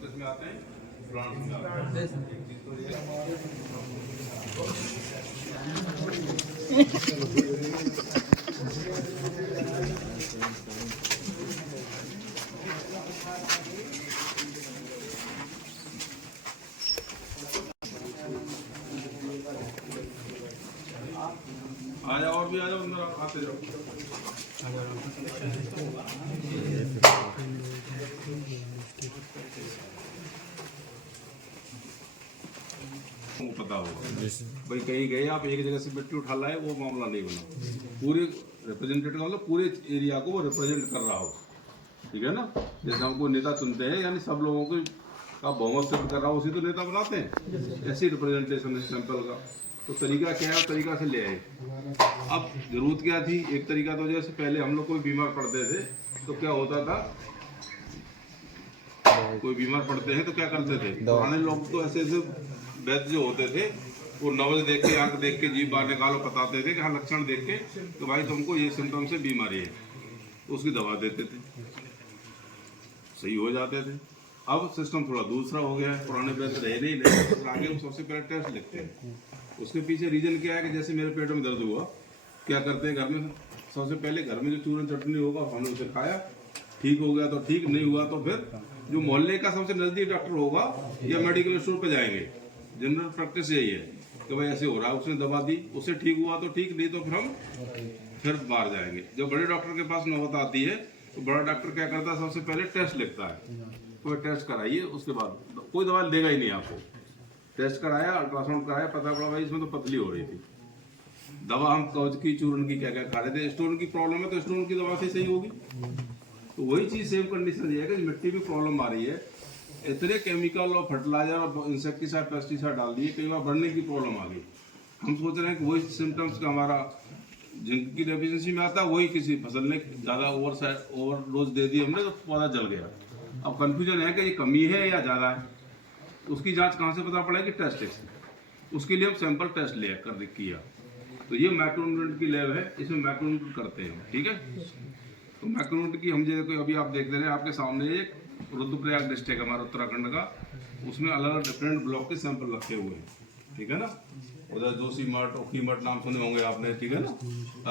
किसमें आते हैं, प्लांट में आते हैं। आ जाओ और भी आ जाओ, अंदर आते जाओ। पता होगा भाई, कहीं गए आप एक जगह से मिट्टी उठा लाए, वो मामला नहीं बना। पूरे रिप्रेजेंटेटिव मतलब पूरे एरिया को वो रिप्रेजेंट कर रहा हो, ठीक है ना। जैसे हमको नेता चुनते हैं, यानी सब लोगों को का बहुमत सिद्ध कर रहा हो, उसी तो नेता बनाते हैं। ऐसी रिप्रेजेंटेशन है सैंपल का। तो तरीका क्या है, तरीका से ले आए। अब जरूरत क्या थी, एक तरीका तो जैसे पहले हम लोग कोई बीमार पड़ते थे तो क्या होता था, कोई बीमार पड़ते हैं तो क्या करते थे पुराने लोग, तो ऐसे ऐसे वैद्य जो होते थे वो नवज देख के, आंख देख के, जीभ बाहर निकालो, बताते थे कि हाँ लक्षण देख के तो भाई तुमको ये सिम्टम से बीमारी है, तो उसकी दवा देते थे, सही हो जाते थे। अब सिस्टम थोड़ा दूसरा हो गया है, पुराने वैद्य रहे नहीं रहे, आगे हम सबसे पहले टेस्ट लिखते हैं। उसके पीछे रीजन क्या है कि जैसे मेरे पेट में दर्द हुआ, क्या करते हैं घर में, सबसे पहले घर में जो चूरन चटनी होगा हमने उसे खाया, ठीक हो गया तो ठीक, नहीं हुआ तो फिर जो मोहल्ले का सबसे नजदीक डॉक्टर होगा या मेडिकल स्टोर पे जाएंगे। जनरल प्रैक्टिस यही है कि भाई ऐसे हो रहा है, उसने दवा दी, उससे ठीक हुआ तो ठीक, नहीं तो फिर हम बाहर जाएंगे। जब बड़े डॉक्टर के पास नौबत आती है तो बड़ा डॉक्टर क्या करता है, सबसे पहले टेस्ट लिखता है, कोई टेस्ट कराइए, उसके बाद कोई दवा देगा ही नहीं आपको। टेस्ट कराया, अल्ट्रासाउंड कराया, पता पड़ा भाई इसमें तो पतली हो रही थी, दवा हम कब्ज की, चूरन की क्या क्या खा रहे थे, स्टोन की प्रॉब्लम है तो स्टोन की दवा से सही होगी। तो वही चीज सेम कंडीशन ये है कि मिट्टी में प्रॉब्लम आ रही है, इतने केमिकल और फर्टिलाइजर और इंसेक्टिसाइड पेस्टिसाइड डाल दिए, कई बार बढ़ने की प्रॉब्लम आ गई। हम सोच रहे हैं कि वही सिम्टम्स का हमारा जिंक की डेफिशिएंसी में आता है, वही किसी फसल ने ज़्यादा ओवर डोज दे दी हमने तो पौधा जल गया। अब कंफ्यूजन है कि ये कमी है या ज़्यादा है, उसकी जांच कहाँ से पता पड़ेगी, टेस्ट से। उसके लिए हम सैंपल टेस्ट ले कर किया, तो ये मैक्रोन्यूट्रिएंट की लैब है, इसमें मैक्रोन्यूट्रिएंट करते हैं, ठीक है। तो मैक्रोन्यूट्रिएंट की हम जैसे अभी आप देख रहे हैं आपके सामने एक रुद्रप्रयाग डिस्ट्रिक्ट हमारा उत्तराखंड का, उसमें अलग अलग डिफरेंट ब्लॉक के सैंपल रखे हुए हैं, ठीक है ना। उधर जोशी मठ, ओखी मठ नाम सुने होंगे आपने, ठीक है ना।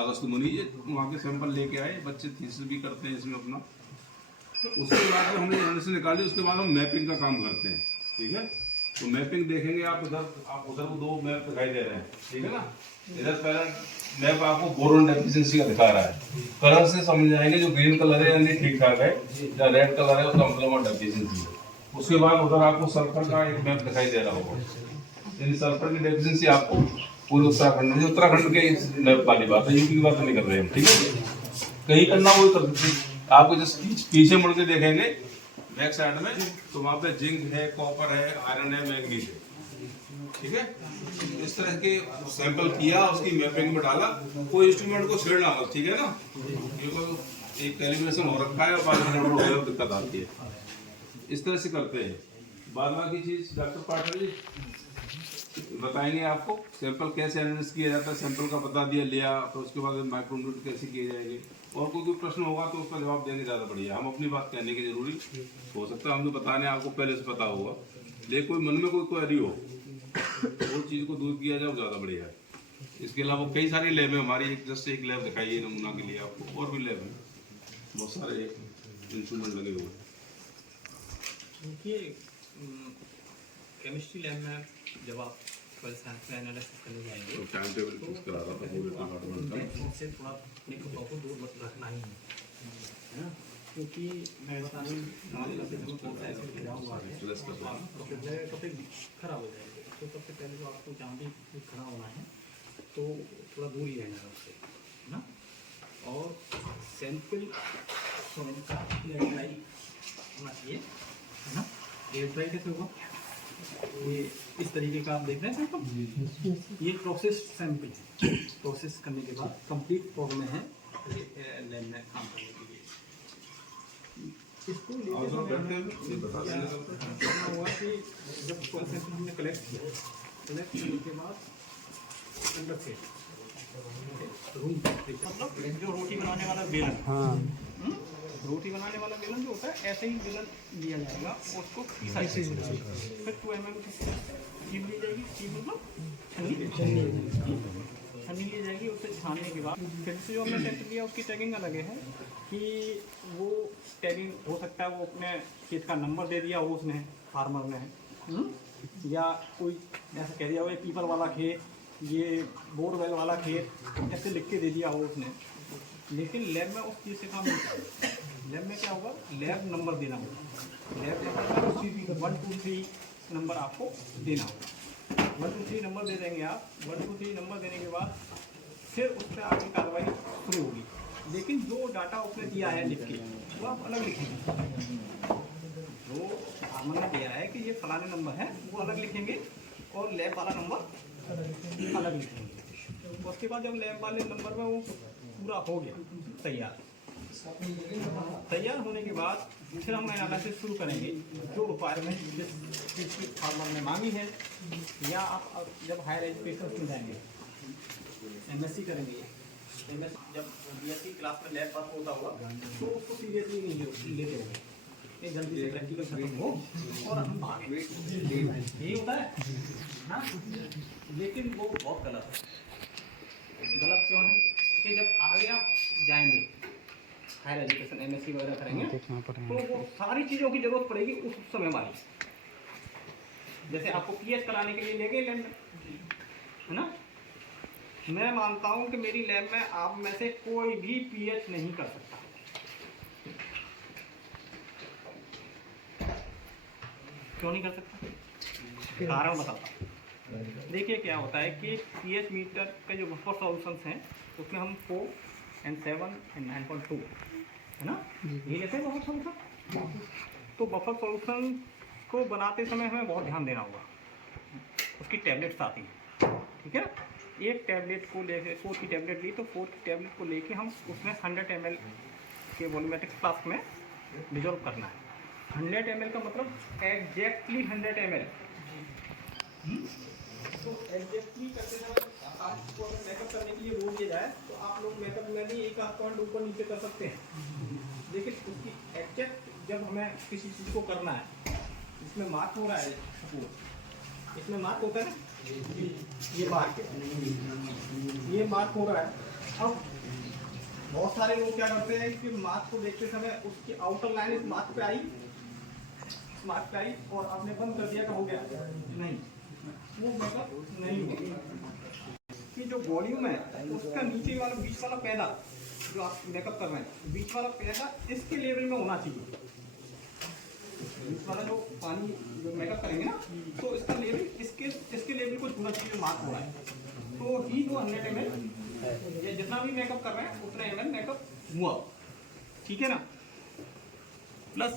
अगस्त मुनि ये वहाँ के सैंपल लेके आए, बच्चे थीसिस भी करते हैं इसमें अपना। उसके बाद में हमने यहाँ से निकाली, उसके बाद हम मैपिंग का काम करते हैं, ठीक है। तो मैपिंग देखेंगे आप उधर वो दो मैप दिखाई दे रहे हैं, ठीक है ना। इधर पहला मैप आपको बोरोन डेफिशिएंसी का दिखा रहा है, कलर से समझ जाएंगे, जो ग्रीन कलर है यानी ठीक ठाक है, या रेड कलर है उसका मतलब डेफिशिएंसी है। उसके बाद उधर आपको सल्फर का एक मैप दिखाई दे रहा होगा, यानी सल्फर की डेफिशिएंसी आपको पूरे उत्तराखंड में, उत्तराखंड के मैप वाली बात है, यूपी की बात नहीं कर रहे हैं, ठीक है। कहीं करना वही कर सकते, आपको जैसे पीछे मुड़ के देखेंगे बैक साइड में, तो वहाँ पे जिंक है, कॉपर है, आयरन है, मैंगनीज है, ठीक है। इस तरह के सैंपल किया, उसकी मैपिंग में डाला, कोई इंस्ट्रूमेंट को छेड़ना मत, ठीक है ना, क्योंकि एक कैलिब्रेशन हो रखा है, बाद में हो गया दिक्कत आती है। इस तरह से करते हैं। बाद बाकी चीज डॉक्टर पाटिल जी बताएंगे आपको, सैंपल कैसे एनालिसिस किया जाता है, सैंपल का बता दिया, लिया, तो उसके बाद माइक्रोन्यूट्रिएंट कैसे किए जाएंगे, और कोई प्रश्न होगा तो उसका जवाब देंगे, ज़्यादा बढ़िया। हम अपनी बात कहने की जरूरी हो सकता है, हम तो बताने आपको पहले से पता होगा, लेकिन कोई मन में कोई क्वेरी हो वो चीज़ को दूर किया जाए, ज़्यादा बढ़िया है। इसके अलावा कई सारी लैब है हमारी, एक जस्ट एक लैब दिखाई है नमूना के लिए आपको, और भी लैब है, बहुत सारे इंस्ट्रूमेंट लगे हुए हैं। देखिए केमिस्ट्री लैब में जब आप कल सैंपल एनालिसिस करने जाएंगे तो टाइम टेबल फिक्स करा था पूरे डिपार्टमेंट का, उससे थोड़ा अपने कपड़ों को दूर मत रखना ही है ना, क्योंकि मैं बता रहा हूँ कपड़े खराब हो जाएंगे। तो सबसे पहले तो आपको जहाँ भी खड़ा होना है तो थोड़ा दूर ही रहना है उससे, है ना। और सैंपल सॉइल का एयर ड्राई होना चाहिए, है ना। एयर ड्राई कैसे होगा, ये इस तरीके का आप देख रहे हैं सैंपल, ये प्रोसेस सैंपल प्रोसेस करने के बाद कंप्लीट फॉर्म में है लैब में काम करने के लिए। इसको हुआ कि जब सैंपल हमने कलेक्ट करने के बाद अंदर से रूम मतलब जो रोटी बनाने वाला बेलन, हाँ, रोटी बनाने वाला बेलन जो होता है ऐसे ही बेलन लिया जाएगा और उसको पीसा जाएगा। फिर 2 mm की चीनी ली जाएगी, चीनी मतलब छन्नी ली जाएगी। उससे छानने के बाद फिर से जो हमने सेंटर लिया उसकी टैगिंग अलग है कि वो टैगिंग हो सकता है वो अपने खेत का नंबर दे दिया हो उसने फार्मर ने, या कोई ऐसा कह दिया हो ये पीपल वाला खेत, ये बोरवेल वाला खेत, ऐसे लिख के दे दिया हो उसने। लेकिन लैब में उस चीज़ से काम नहीं करता। लैब में क्या होगा, लैब नंबर देना होगा। लैब नंबर 1 2 3 नंबर आपको देना होगा। 1 2 3 नंबर दे देंगे आप। 1 2 3 नंबर देने के बाद फिर उस पर आगे कार्रवाई शुरू होगी। लेकिन जो डाटा उसने दिया है लिख के वो आप अलग लिखेंगे। जो फार्मर ने दिया है कि ये फलाने नंबर है वो अलग लिखेंगे और लैब वाला नंबर अलग लिखेंगे। उसके बाद जब लैब वाले नंबर में वो पूरा हो गया तैयार होने के बाद फिर हम एनालिसिस शुरू करेंगे जो रिक्वायरमेंट जिस चीज़ की फार्मर ने मांगी है। या आप जब हायर एजुकेशन में जाएंगे MSc करेंगे, MSc जब BSc क्लास में लैब वर्क होता होगा तो उसको सीरियसली नहीं लेते होंगे, ये जल्दी से प्रैक्टिकल खत्म हो और हम भागे, यही होता है ना। लेकिन वो बहुत गलत है। गलत क्यों है कि जब आगे आप जाएंगे हायर एजुकेशन MSc वगैरह करेंगे तो वो सारी चीज़ों की जरूरत पड़ेगी उस समय वाली। जैसे आपको PH कराने के लिए ले गए लैब में, है ना। मैं मानता हूँ कि मेरी लैब में आप में से कोई भी PH नहीं कर सकता। क्यों नहीं कर सकता? कारण बताता हूँ। देखिए क्या होता है कि PH मीटर के जो बफर सॉल्यूशंस हैं उसमें हम 4 and 7 and 9.2 है ना, ये लेते हैं बफर सॉल्यूशन। तो बफर सॉल्यूशन को बनाते समय हमें बहुत ध्यान देना होगा। उसकी टैबलेट्स आती है, ठीक है। एक टैबलेट को लेके 4 की टैबलेट ली तो 4 की टैबलेट को लेके हम उसमें 100 ml के वॉल्यूमेट्रिक फ्लास्क में डिजोल्व करना है। 100 ml का मतलब एग्जैक्टली 100 ml। तो एग्जैक्टली करते समय आपको अगर मेकअप करने के लिए बोल दिया जाए तो आप लोग मेकअप में भी एक आध पॉइंट ऊपर नीचे कर सकते हैं। लेकिन उसकी एग्जैक्ट जब हमें किसी चीज़ को करना है, इसमें मार्क हो रहा है, इसमें मार्क होता है, ये मार्क हो रहा है। अब बहुत सारे लोग क्या करते हैं कि मार्क को देखते समय उसकी आउटर लाइन इस मार्क पे आई और आपने बंद कर दिया कि हो गया, नहीं, वो मेकअप नहीं होगा। कि जो वॉल्यूम है उसका नीचे वाला बीच वाला पैदा जो आप मेकअप कर रहे हैं, बीच वाला पैदा इसके लेवल में होना चाहिए। बीच वाला जो पानी जो मेकअप करेंगे ना तो इसका लेवल इसके लेवल को छूना चाहिए, मार्क हो रहा है तो ही जो 100 ml ये जितना भी मेकअप कर रहे हैं उतना ml मेकअप हुआ, ठीक है ना। प्लस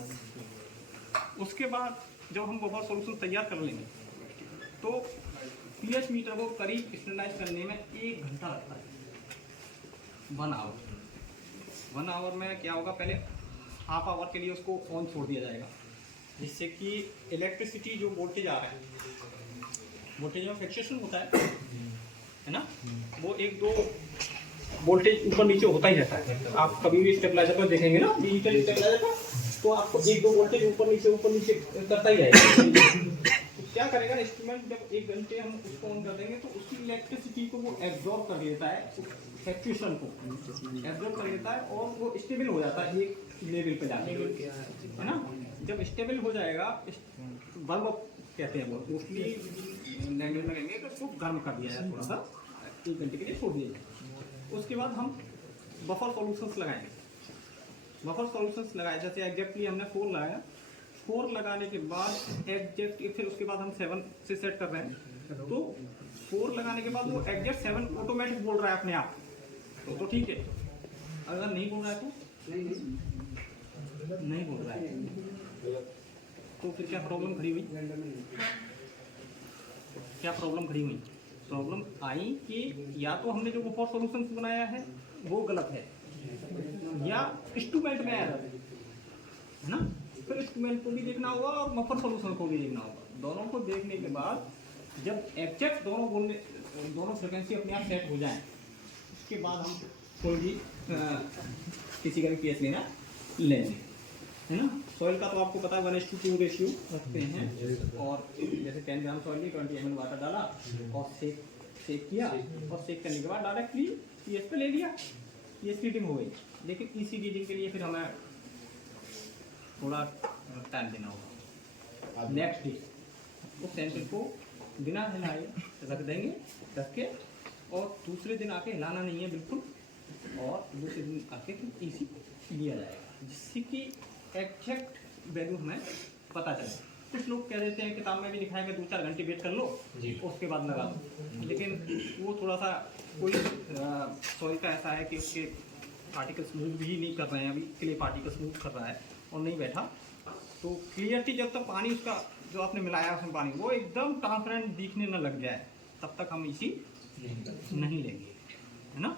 उसके बाद जब हम बफर सॉल्यूशन तैयार कर लेंगे तो PH मीटर को करीब स्टैंडर्डाइज करने में 1 घंटा लगता है। 1 आवर में क्या होगा, पहले हाफ आवर के लिए उसको ऑन छोड़ दिया जाएगा जिससे कि इलेक्ट्रिसिटी जो वोल्टेज आ रहा है, वोल्टेज में फ्लक्चुएशन होता है ना, वो 1-2 वोल्टेज ऊपर नीचे होता ही रहता है। आप कभी भी स्टेबलाइजर पर देखेंगे ना, डिजिटल स्टेबलाइजर पर, तो आपको 1-2 वोल्टेज ऊपर नीचे करता ही रहेगा। तो क्या करेगा इंस्ट्रूमेंट, जब 1 घंटे हम उसको ऑन कर देंगे तो उसकी इलेक्ट्रिसिटी को वो एब्जॉर्ब कर लेता है, फ्लक्चुएशन को एब्जॉर्ब कर लेता है और वो स्टेबल हो जाता है एक लेवल पे जाके, है ना। जब स्टेबल हो जाएगा, बल्ब कहते हैं वो, मोस्टली लैंग्वेज में कहेंगे तो उसको गर्म कर दिया जाए, थोड़ा सा 1 घंटे के लिए छोड़ दिया जाए। उसके बाद हम बफर सॉल्यूशंस लगाएंगे। बफर सॉल्यूशंस लगाए, जैसे एग्जैक्टली हमने 4 लगाया, 4 लगाने के बाद एग्जैक्ट फिर उसके बाद हम 7 से सेट कर रहे हैं। तो 4 लगाने के बाद वो एग्जैक्ट 7 ऑटोमेटिक बोल रहा है अपने आप, तो ठीक है। अगर नहीं बोल रहा है तो नहीं बोल रहा है तो फिर क्या प्रॉब्लम खड़ी हुई? प्रॉब्लम आई कि या तो हमने जो बफर सॉल्यूशन बनाया है वो गलत है या इंस्ट्रूमेंट में एरर है ना। फिर इंस्ट्रूमेंट को भी देखना होगा और बफर सॉल्यूशन को भी देखना होगा। दोनों को देखने के बाद जब एग्जैक्ट दोनों फ्रिक्वेंसी अपने आप सेट हो जाए उसके बाद हम कोई भी किसी का भी केस लेना लेंगे, है ना। सॉइल का तो आपको पता है 1:2 रेशियो रखते हैं, और जैसे 10 ग्राम सॉइल ली, 20 ml वाटर डाला और सेक किया, और सेक करने के बाद डायरेक्टली पीएच पे ले लिया, पीएच रीडिंग हो गई। लेकिन इसी रीडिंग के लिए फिर हमें थोड़ा टाइम देना होगा। नेक्स्ट डे उस सैंपल को बिना हिलाए रख देंगे, रख के, और दूसरे दिन आके हिलाना नहीं है बिल्कुल, और दूसरे दिन आके फिर इसी लिया जाएगा, जिससे कि एग्जैक्ट वैल्यू हमें पता चले। कुछ लोग कह देते हैं किताब में भी लिखा है कि 2-4 घंटे वेट कर लो उसके बाद लगा दो, लेकिन वो थोड़ा सा कोई सॉइल का ऐसा है कि उसके पार्टिकल्स मूव भी नहीं कर रहे हैं, अभी क्ले पार्टिकल्स मूव कर रहा है और नहीं बैठा, तो क्लियरिटी जब तक पानी उसका जो आपने मिलाया उसमें पानी वो एकदम ट्रांसपेरेंट दिखने न लग जाए तब तक हम इसी नहीं लेंगे, है ना।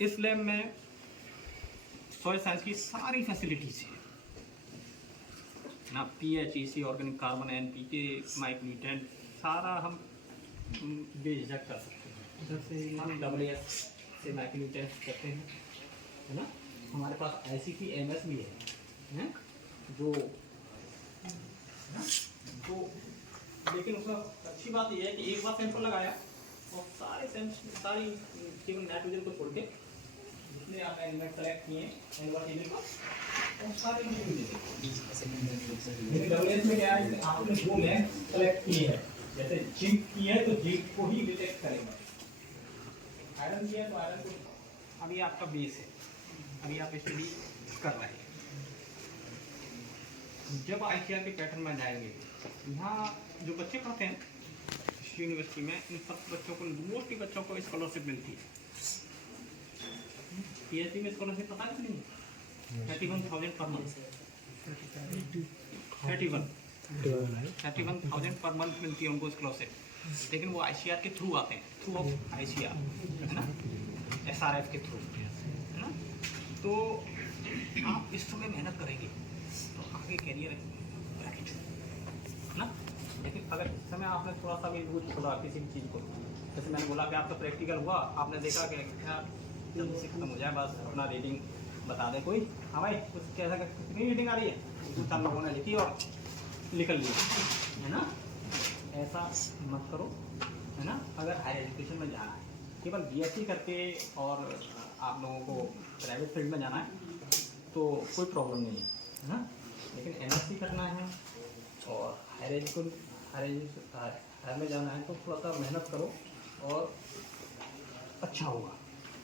इस लैब में सॉइल साइंस की सारी फैसिलिटीज है ना, pH, EC, organic carbon, NPK, micronutrient, सारा हम बेझिझक कर सकते हैं। इधर से हम AAS से माइक्रोन्यूट्रिएंट करते हैं, है ना। हमारे पास ICP MS भी है जो तो, लेकिन उसमें अच्छी बात यह है कि एक बार सैंपल लगाया और सारी केवल नाइट्रोजन को छोड़ के जितने आपने एलिमेंट सेलेक्ट किए एनवा टेबल का वो सारे AAS में क्या है, आपने जो मैच सेलेक्ट किए हैं, जैसे जिंक की है तो जिंक को ही डिटेक्ट करेगा, आयरन किया है तो आयरन को। अभी आपका बेस है, अभी आप स्टडी कर रहे हैं। जब ICAR के पैटर्न में जाएंगे, यहाँ जो बच्चे पढ़ते हैं यूनिवर्सिटी में, इन सब बच्चों को, मोस्टली बच्चों को स्कॉलरशिप मिलती है। PhD में स्कॉलरशिप पता है कि नहीं? 31,000 पर मंथ, 31,000 पर मंथ मिलती है उनको स्कॉलरशिप, लेकिन वो ICAR के थ्रू आते हैं, थ्रू ऑफ ICAR, है ना, SRF के थ्रू, है ना। तो आप इस समय मेहनत करेंगे तो आगे कैरियर ब्राइट है ना। लेकिन अगर इस समय आपने थोड़ा सा भी रूट छोड़ा किसी भी चीज़ को, जैसे मैंने बोला कि आपका प्रैक्टिकल हुआ, आपने देखा कि क्या जल्दी से खत्म हो जाए, बस अपना रीडिंग बता दे कोई, हाँ भाई कुछ कैसा कितनी रीडिंग आ रही है, 2-4 लोगों ने लिखी और निकल ली, है ना। ऐसा मत करो, है ना। अगर हायर एजुकेशन में जाना है, केवल BSc करके और आप लोगों को प्राइवेट फील्ड में जाना है तो कोई प्रॉब्लम नहीं है ना। लेकिन MSc करना है और हायर में जाना है तो थोड़ा सा मेहनत करो और अच्छा होगा।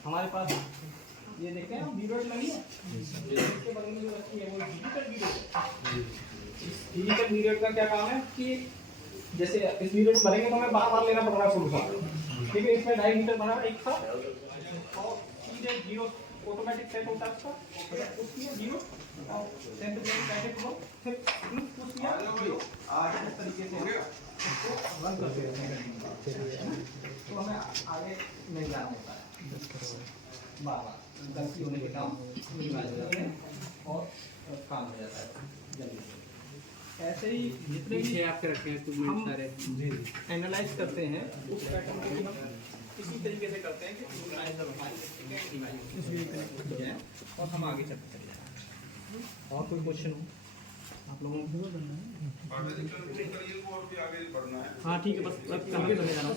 हमारे पास ये देखते हैं बीरोड लगी है, इसके बगल में जो रखी है वो डिजिटल बीरोड का क्या काम है कि जैसे इस बीरोड भरेंगे तो हमें बार-बार लेना पड़ रहा है सोल्यूशन, ठीक है। इसमें 2.5 लीटर भरा एक साथ और सीधे जीरो ऑटोमेटिक सेट होता है उसका, उसमें जीरो और सेंटर में पैकेट हो, फिर उस किया आज इस तरीके से उसको रन करते हैं, तो हमें आगे नहीं जाना होता है, बार-बार गलती होने के काम नहीं आ जाते हैं और काम हो जाता है जल्दी से। ऐसे ही जितने भी आपके रखे हैं हम सारे एनालाइज करते हैं उस पैटर्न को भी हम इसी तरीके से करते हैं कि और हम आगे चलते चले जाएं। और कोई क्वेश्चन हो आप लोगों को? हाँ ठीक है, बस आगे बढ़े जाना।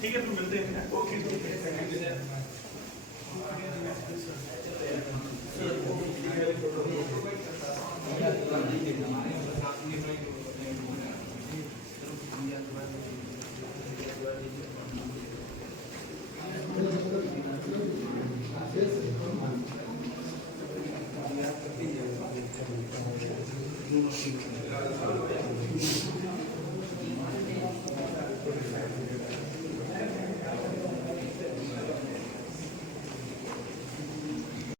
ठीक है, तो मिलते हैं। ओके।